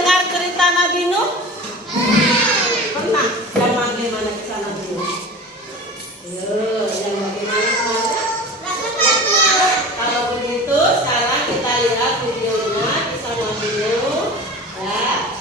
dengar cerita Nabi Nuh? Pernah? Yang bagaimana kisah Nabi Nuh? Yang bagaimana semuanya? Kalau begitu, sekarang kita lihat videonya kisah Nabi Nuh. Ya.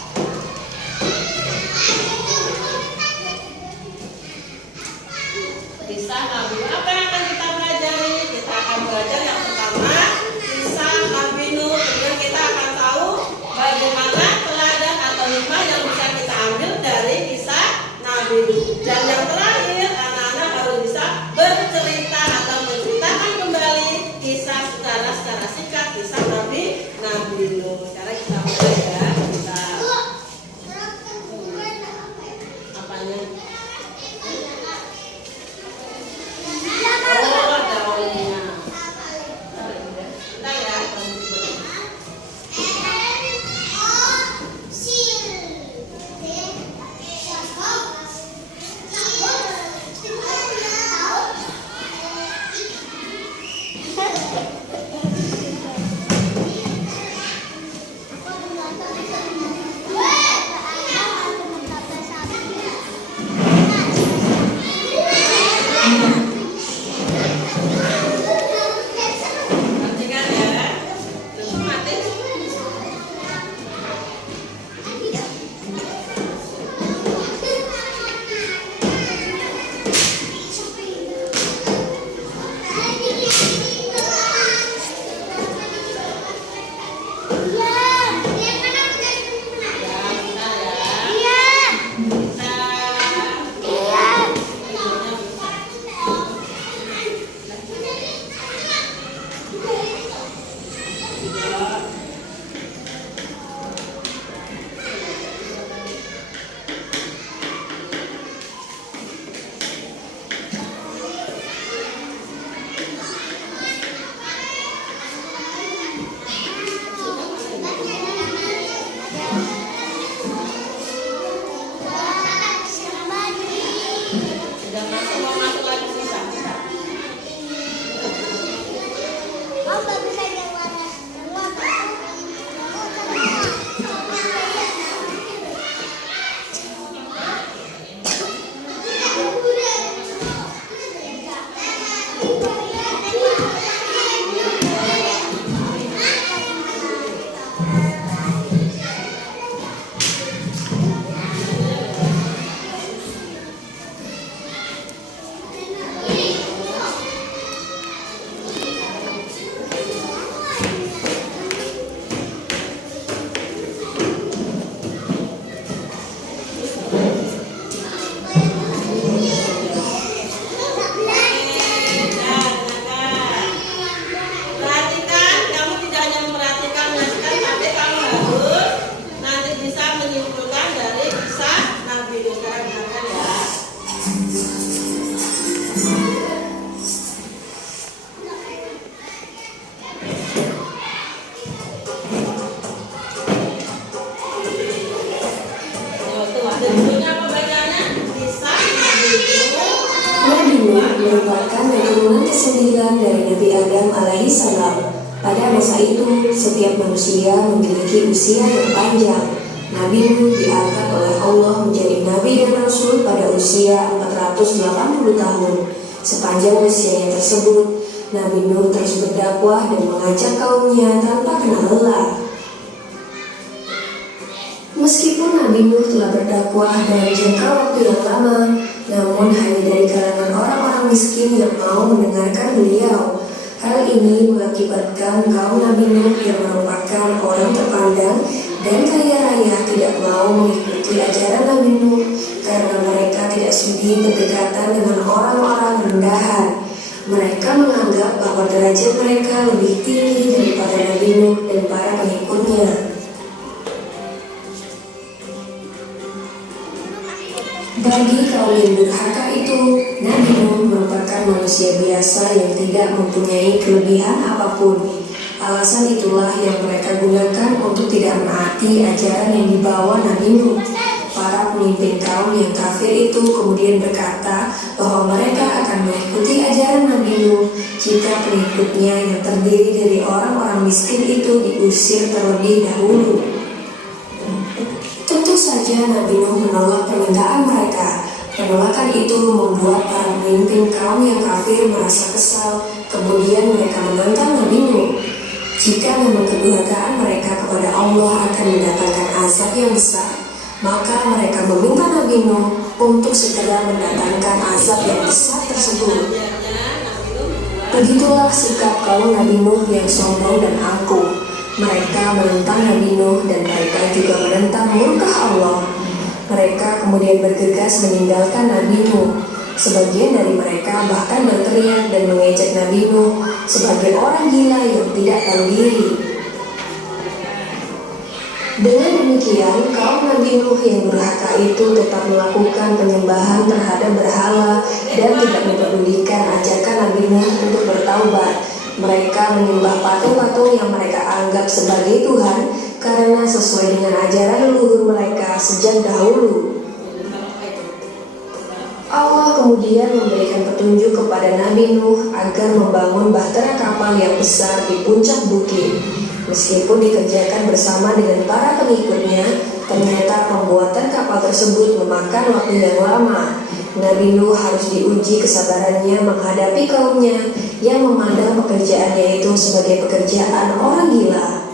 Kisah Nabi Nuh. Apa yang akan kita pelajari? Kita akan belajar yang pertama kisah Nabi Nuh. Kemudian kita akan tahu bagaimana teladan atau hikmah yang bisa kita ambil dari kisah Nabi Nuh. Dan yang terakhir, anak-anak harus bisa bercerita atau menceritakan kembali kisah secara singkat kisah Nabi Nuh. Sekarang kita mulai ya. Kita apanya? Oh, daunnya. Bentar ya. Perhatikan ya. Terus mati. Sudah masuk, mau masuk lagi bisa. Perhatikan, kamu tidak hanya memperhatikan, tapi kamu harus nanti bisa menyimpulkan dari kisah Nabi Nuh. Sekarang dengarkan ya. Tuh, ada judulnya apa bacanya? Kisah Nabi Nuh. Nabi Nuh merupakan keturunan ke-9 dari Nabi Adam alaihissalam. Pada masa itu, setiap manusia memiliki usia yang panjang. Nabi Nuh diangkat oleh Allah menjadi Nabi dan Rasul pada usia 480 tahun. Sepanjang usianya tersebut, Nabi Nuh terus berdakwah dan mengajak kaumnya tanpa kenal lelah. Meskipun Nabi Nuh telah berdakwah dalam jangka waktu yang lama, namun hanya dari kalangan orang-orang miskin yang mau mendengarkan beliau. Hal ini mengakibatkan kaum Nabi Nuh yang merupakan orang terpandang dan kaya raya tidak mau mengikuti ajaran Nabi Nuh karena mereka tidak sudi berdekatan dengan orang-orang rendahan. Mereka menganggap bahwa derajat mereka lebih tinggi daripada Nabi Nuh dan para pengikutnya. Bagi kaum yang durhaka itu, Nabi Nuh merupakan manusia biasa yang tidak mempunyai kelebihan apapun. Alasan itulah yang mereka gunakan untuk tidak menaati ajaran yang dibawa Nabi Nuh. Para pemimpin kaum yang kafir itu kemudian berkata bahwa mereka akan mengikuti ajaran Nabi Nuh jika pengikutnya yang terdiri dari orang-orang miskin itu diusir terlebih dahulu. saja Nabi Nuh menolak permintaan mereka. Penolakan itu membuat para pemimpin kaum yang kafir merasa kesal. Kemudian mereka menantang Nabi Nuh. Jika memang kedurhakaan mereka kepada Allah akan mendatangkan azab yang besar, maka mereka meminta Nabi Nuh untuk segera mendatangkan azab yang besar tersebut. Begitulah sikap kaum Nabi Nuh yang sombong dan angkuh. Mereka menentang Nabi Nuh dan mereka juga menentang murka Allah. Mereka kemudian bergegas meninggalkan Nabi Nuh. Sebagian dari mereka bahkan berteriak dan mengejek Nabi Nuh sebagai orang gila yang tidak tahu diri. Dengan demikian, kaum Nabi Nuh yang durhaka itu tetap melakukan penyembahan terhadap berhala dan tidak mempedulikan ajakan Nabi Nuh untuk bertaubat. Mereka menyembah patung-patung yang mereka anggap sebagai Tuhan karena sesuai dengan ajaran leluhur mereka sejak dahulu. Allah kemudian memberikan petunjuk kepada Nabi Nuh agar membangun bahtera kapal yang besar di puncak bukit. Meskipun dikerjakan bersama dengan para pengikutnya, ternyata pembuatan kapal tersebut memakan waktu yang lama. Nabi Nuh harus diuji kesabarannya menghadapi kaumnya yang memandang pekerjaannya itu sebagai pekerjaan orang gila.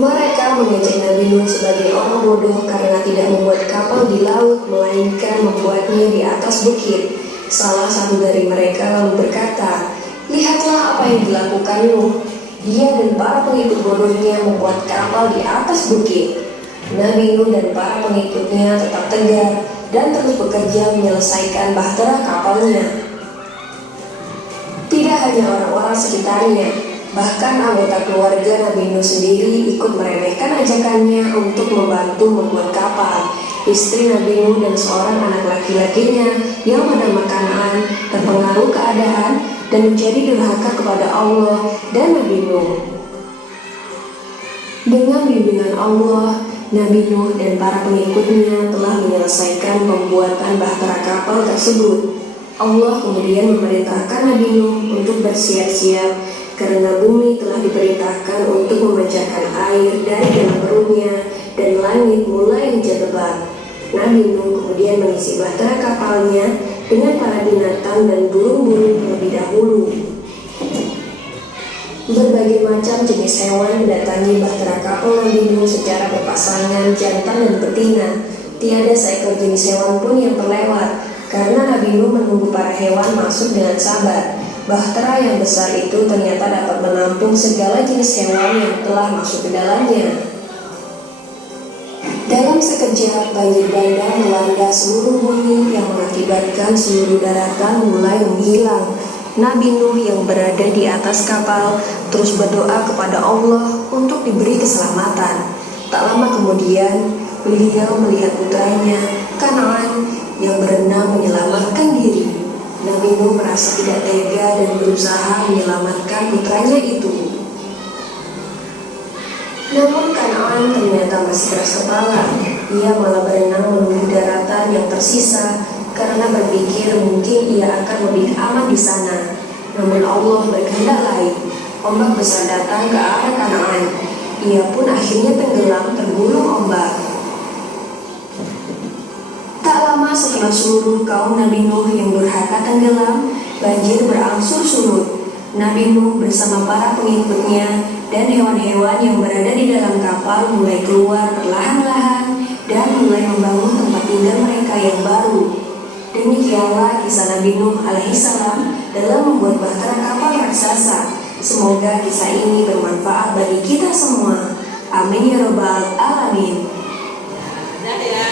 Mereka mengejek Nabi Nuh sebagai orang bodoh karena tidak membuat kapal di laut, melainkan membuatnya di atas bukit. Salah satu dari mereka lalu berkata, "Lihatlah apa yang dilakukan Nuh. Dia dan para pengikut bodohnya membuat kapal di atas bukit." Nabi Nuh dan para pengikutnya tetap tegar dan terus bekerja menyelesaikan bahtera kapalnya. Tidak hanya orang-orang sekitarnya, bahkan anggota keluarga Nabi Nuh sendiri ikut meremehkan ajakannya untuk membantu membuat kapal. Istri Nabi Nuh dan seorang anak laki-lakinya yang bernama Kan'an terpengaruh keadaan dan menjadi durhaka kepada Allah dan Nabi Nuh. Dengan bimbingan Allah, Nabi Nuh dan para pengikutnya telah menyelesaikan pembuatan bahtera kapal tersebut. Allah kemudian memerintahkan Nabi Nuh untuk bersiap-siap karena bumi telah diperintahkan untuk memancarkan air dari dalam perutnya dan langit mulai hujan lebat. Nabi Nuh kemudian mengisi bahtera kapalnya dengan para binatang dan burung-burung terlebih dahulu. Berbagai macam jenis hewan mendatangi bahtera kapal Nabi Nuh secara berpasangan jantan dan betina. Tiada seekor jenis hewan pun yang terlewat karena Nabi Nuh menunggu para hewan masuk dengan sabar. Bahtera yang besar itu ternyata dapat menampung segala jenis hewan yang telah masuk ke dalamnya. Dalam sekejap, banjir bandang melanda seluruh bumi yang mengakibatkan seluruh daratan mulai menghilang. Nabi Nuh yang berada di atas kapal terus berdoa kepada Allah untuk diberi keselamatan. Tak lama kemudian, beliau melihat putranya, Kan'an, yang berenang menyelamatkan diri. Nabi Nuh merasa tidak tega dan berusaha menyelamatkan putranya itu. Namun Kan'an ternyata masih keras kepala. Ia malah berenang menuju daratan yang tersisa karena berpikir mungkin ia akan lebih aman di sana. Namun Allah berkehendak lain. Ombak besar datang ke arah Kan'an. Ia pun akhirnya tenggelam tergulung ombak. Tak lama setelah seluruh kaum Nabi Nuh yang durhaka tenggelam, banjir berangsur surut. Nabi Nuh bersama para pengikutnya dan hewan-hewan yang berada di dalam kapal mulai keluar perlahan-lahan dan mulai membangun tempat tinggal mereka yang baru. Demikianlah kisah Nabi Nuh alaihissalam dalam membuat bahtera kapal raksasa. Semoga kisah ini bermanfaat bagi kita semua. Amin ya robbal alamin. Nah, ya.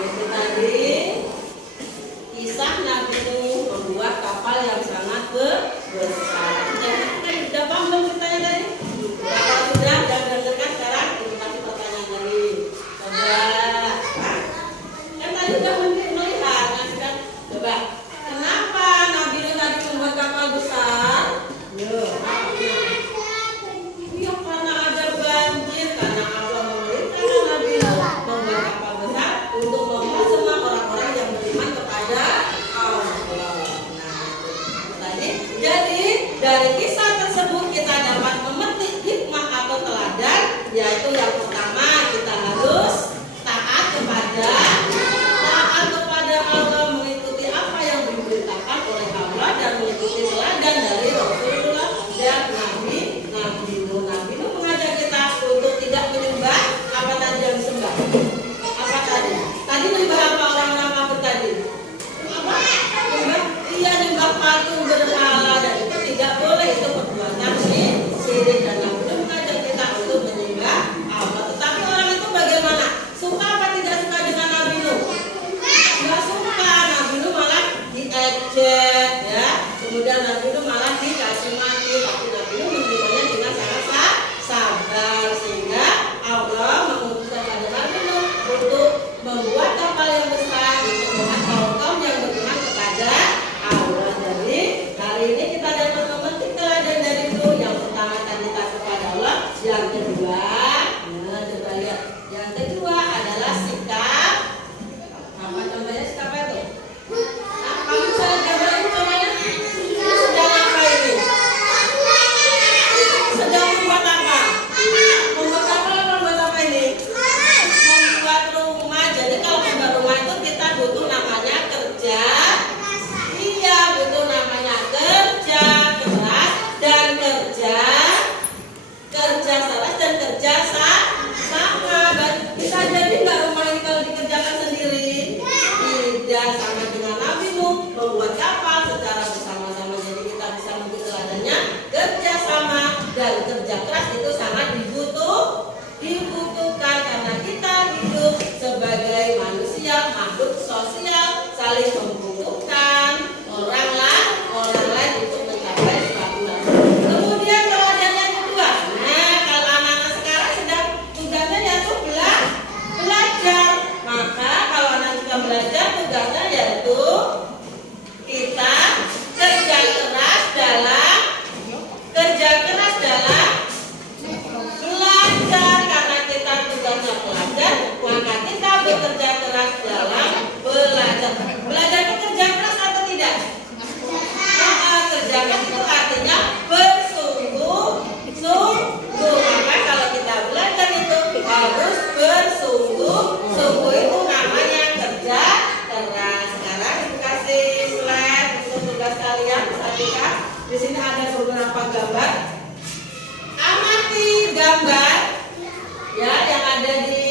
Itu tadi kisah Nabi Nuh membuat kapal yang sangat besar. Sudah paham belum ceritanya tadi? Kalau sudah dan dengarkan sekarang, itu kasih pertanyaan tadi. Coba, kan tadi sudah melihat, kan sudah coba. Kenapa Nabi Nuh tadi membuat kapal besar? Ya, karena ada banjir, karena Allah saling membutuhkan orang lain untuk mencapai suatu hal. Kemudian teladan yang kedua, nah kalau anak-anak sekarang sedang tugasnya yaitu belajar, maka kalau anak kita belajar tugasnya yaitu kita kerja keras dalam belajar, karena kita tugasnya belajar, maka kita bekerja keras dalam belajar. Belajar itu kerja keras atau tidak? Kerja keras itu artinya bersungguh-sungguh. Maka kalau kita belajar itu harus bersungguh-sungguh, itu namanya kerja keras. Sekarang kasih slide untuk tugas kalian. Perhatikan, di sini ada beberapa gambar. Amati gambar ya yang ada di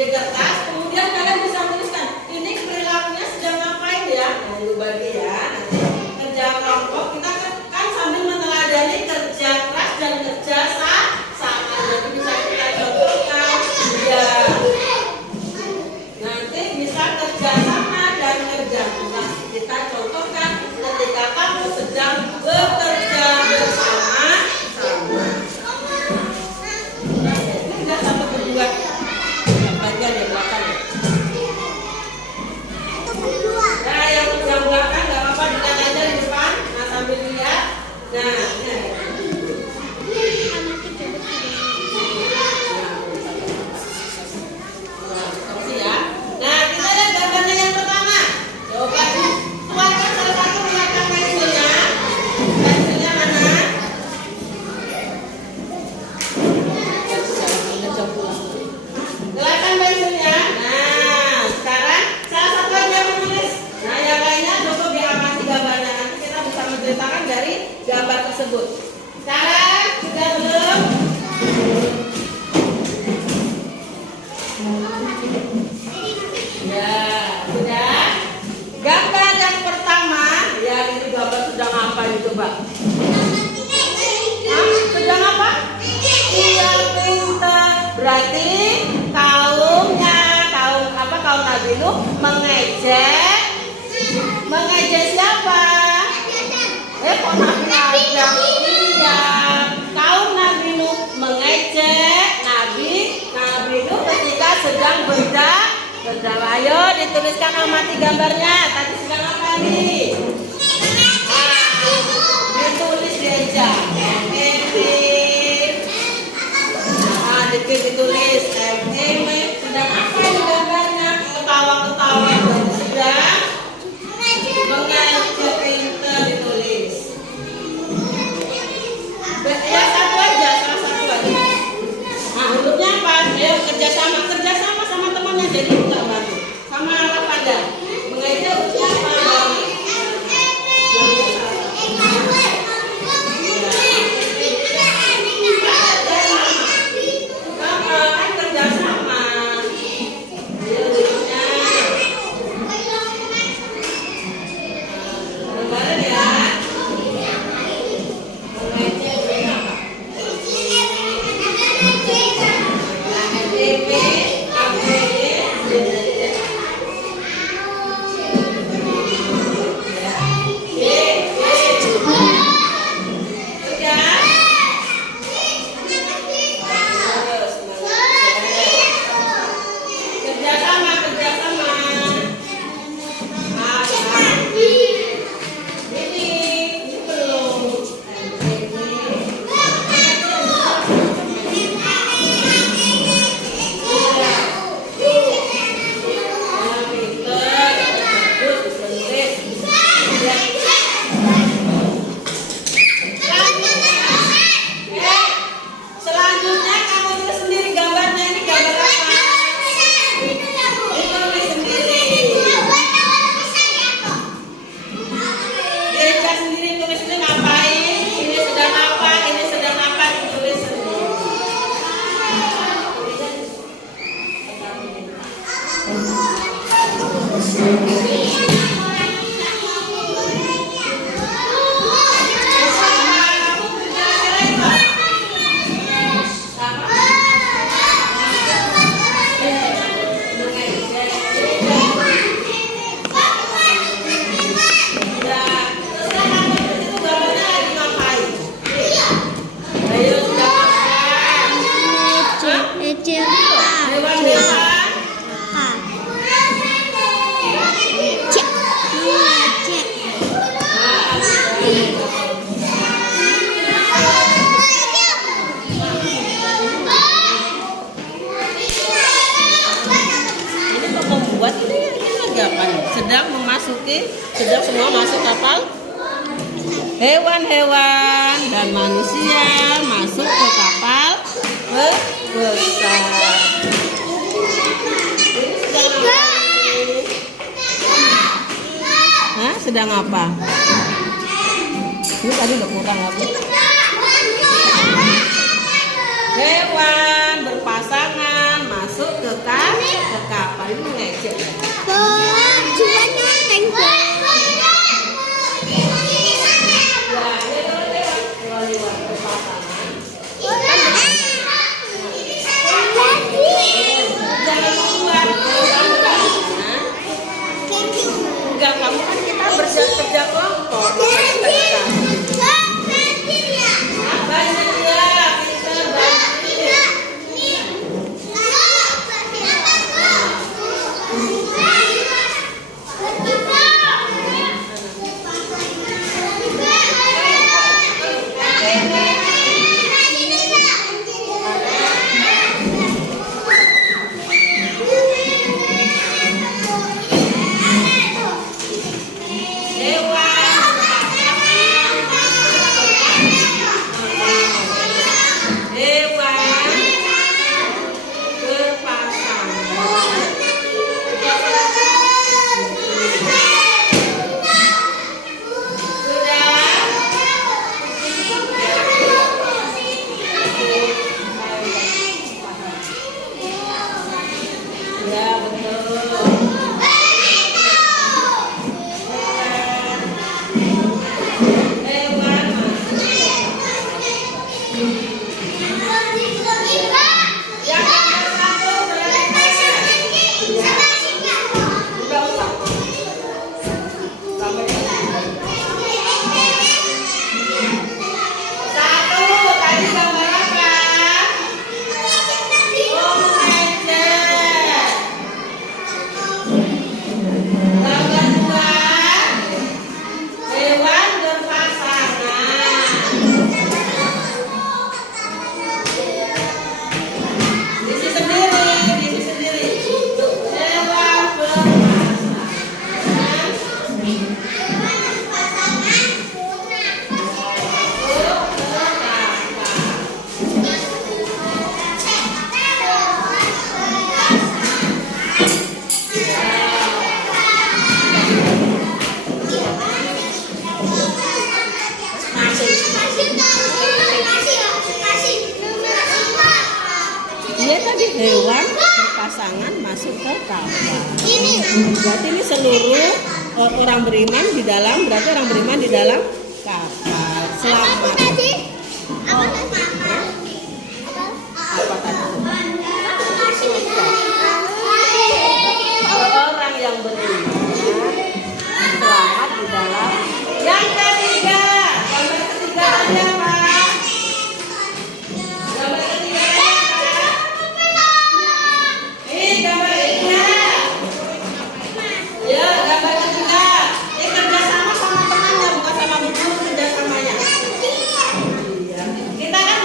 kertas, kemudian kalian bisa tuliskan ini perilakunya sedang ngapain ya. Nah, itu bagi ya. Nanti kerja kelompok kita kan sambil meneladani kerja keras dan kerja sama. Jadi bisa kita contohkan ya. Nanti bisa kerja sama dan kerja keras. Kita contohkan ketika kamu sedang bekerja bersama. Bagian di belakang ya. Nah, yang yang belakang nggak apa-apa, dilihat aja di depan. Nah, sambil lihat. Nah, ini. Ya. Nah, kita lihat gambarnya yang pertama. Coba tuangkan salah satu menggunakan pensilnya. Pensilnya mana? Kelihatan pensilnya. Nah, sekarang salah satu yang menulis. Nah, yang lainnya coba diamati gambarnya. Nanti kita bisa menceritakan dari gambar tersebut. Sekarang sudah belum? Ya, sudah. Gambar yang pertama, ya ini gambar sedang apa itu, Pak? Sedang apa? Iya, pintar. Berarti kaum Nabi Nuh mengejek siapa? Kok Nabi Adam? Iya, kaum Nabi Nuh mengejek Nabi Nuh ketika sedang berdakwah. Ayo dituliskan, amati gambarnya. Tadi sedang apa nih? Ditulis aja. Ditulis sedang apa ini gambarnya? Ketawa-ketawa sedang mengejek, pintar ditulis. Ya satu aja, salah satu aja. Nah, hurufnya apa? Ayo kerjasama sama temannya, jadi enggak bantu. Sama Lavanda. Mengejek hurufnya apa? sedang semua masuk kapal. Hewan-hewan dan manusia masuk ke kapal besar. Hah? Sedang apa? Ini tadi udah kurang apa? Hewan berpasangan masuk ke kapal. Ini ngecek. Enggak, kamu kan kita kerja kelompok. Banyak ya, pintar banget. Hewan berpasangan masuk ke kapal. Berarti ini seluruh orang beriman di dalam, berarti orang beriman di dalam kapal. Selamat. Apa tadi? Orang yang beriman selamat di dalam. Yang ketiga, gambar ketiga ada apa? Kita kan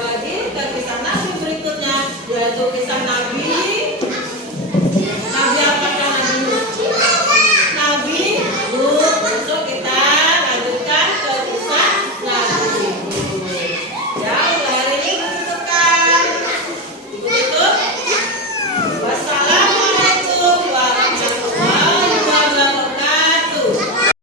lagi ke kisah Nabi berikutnya, yaitu kisah Nabi